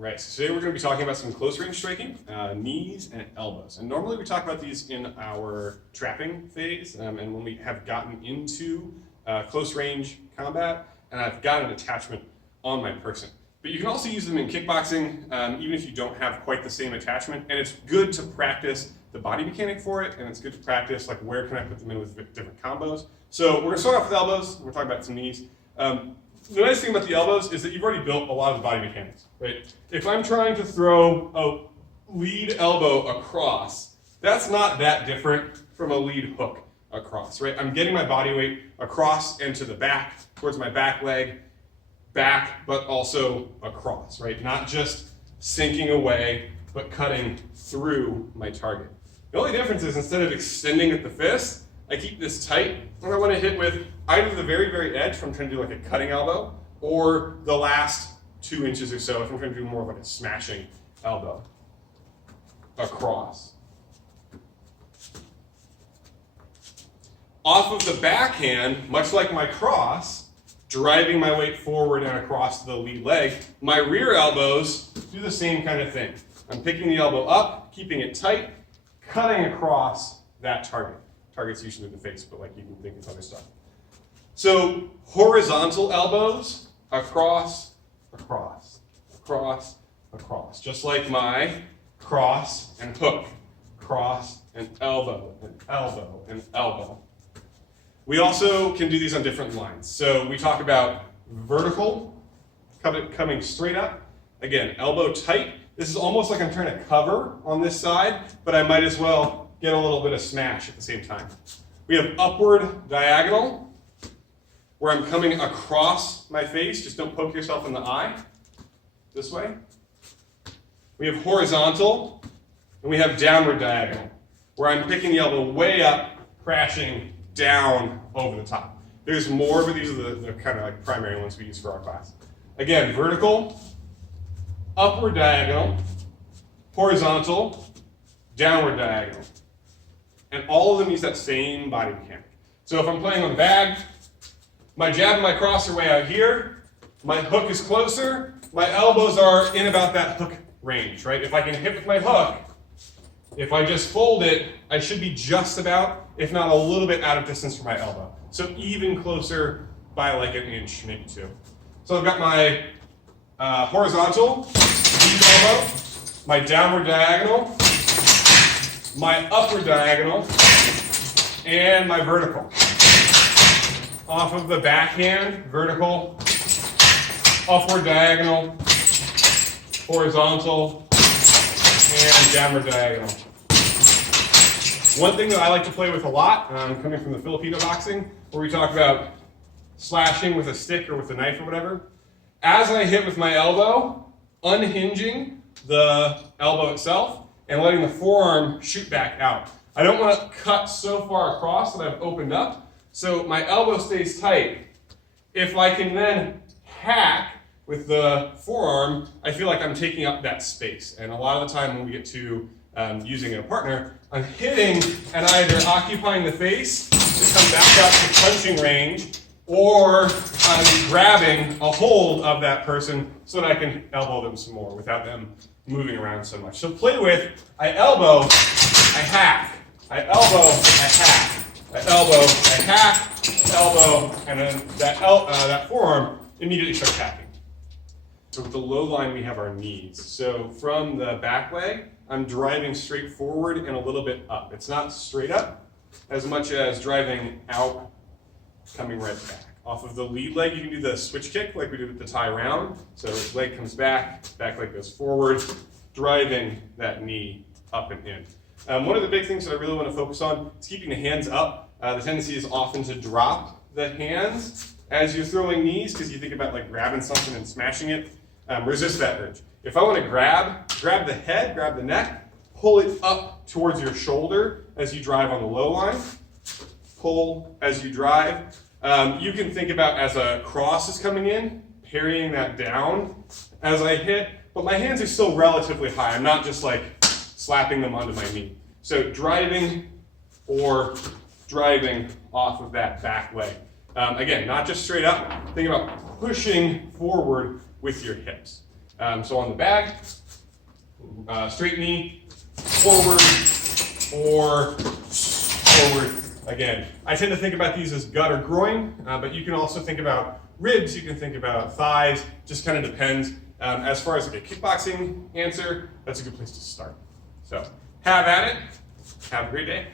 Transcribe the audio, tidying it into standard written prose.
Right, so today we're going to be talking about some close range striking, knees and elbows. And normally we talk about these in our trapping phase and when we have gotten into close range combat and I've got an attachment on my person. But you can also use them in kickboxing even if you don't have quite the same attachment, and it's good to practice the body mechanic for it, and it's good to practice like where can I put them in with different combos. So we're going to start off with elbows, we're talking about some knees. The nice thing about the elbows is that you've already built a lot of the body mechanics, right? If I'm trying to throw a lead elbow across, that's not that different from a lead hook across, right? I'm getting my body weight across and to the back, towards my back leg, back, but also across, right? Not just sinking away, but cutting through my target. The only difference is instead of extending at the fist, I keep this tight, and I want to hit with either the very, very edge if I'm trying to do like a cutting elbow, or the last 2 inches or so if I'm trying to do more of like a smashing elbow across. Off of the backhand, much like my cross, driving my weight forward and across the lead leg, my rear elbows do the same kind of thing. I'm picking the elbow up, keeping it tight, cutting across that target. Target's usually the face, but like you can think of other stuff. So horizontal elbows, across, across, across, across. Just like my cross and hook, cross and elbow, and elbow, and elbow. We also can do these on different lines. So we talk about vertical, coming straight up. Again, elbow tight. This is almost like I'm trying to cover on this side, but I might as well get a little bit of smash at the same time. We have upward diagonal, where I'm coming across my face. Just don't poke yourself in the eye. This way. We have horizontal, and we have downward diagonal, where I'm picking the elbow way up, crashing down over the top. There's more, but these are the kind of like primary ones we use for our class. Again, vertical, upward diagonal, horizontal, downward diagonal. And all of them use that same body mechanic. So if I'm playing on the bag, my jab and my cross are way out here, my hook is closer, my elbows are in about that hook range, right? If I can hit with my hook, if I just fold it, I should be just about, if not a little bit out of distance from my elbow. So even closer by like an inch, maybe 2. So I've got my horizontal, lead elbow, my downward diagonal, my upward diagonal, and my vertical. Off of the backhand, vertical, upward diagonal, horizontal, and downward diagonal. One thing that I like to play with a lot, coming from the Filipino boxing, where we talk about slashing with a stick or with a knife or whatever, as I hit with my elbow, unhinging the elbow itself, and letting the forearm shoot back out. I don't want to cut so far across that I've opened up, so my elbow stays tight. If I can then hack with the forearm, I feel like I'm taking up that space. And a lot of the time when we get to using a partner, I'm hitting and either occupying the face to come back up to punching range, or I'm grabbing a hold of that person so that I can elbow them some more without them moving around so much. So play with, I elbow, I hack. I elbow, I hack. I elbow, I hack, elbow, and then that forearm immediately starts hacking. So with the low line, we have our knees. So from the back leg, I'm driving straight forward and a little bit up. It's not straight up as much as driving out, coming right back. Off of the lead leg, you can do the switch kick like we did with the tie round. So leg comes back leg goes forward, driving that knee up and in. One of the big things that I really want to focus on is keeping the hands up. The tendency is often to drop the hands as you're throwing knees because you think about like grabbing something and smashing it. Resist that urge. If I want to grab the head, grab the neck, pull it up towards your shoulder as you drive on the low line. Pull as you drive. You can think about as a cross is coming in, parrying that down as I hit, but my hands are still relatively high. I'm not just like slapping them onto my knee. So driving or driving off of that back leg. Again, not just straight up. Think about pushing forward with your hips. So on the bag, straight knee, forward, or forward again. I tend to think about these as gut or groin, but you can also think about ribs, you can think about thighs, just kind of depends. As far as like a kickboxing answer, that's a good place to start. So have at it. Have a great day.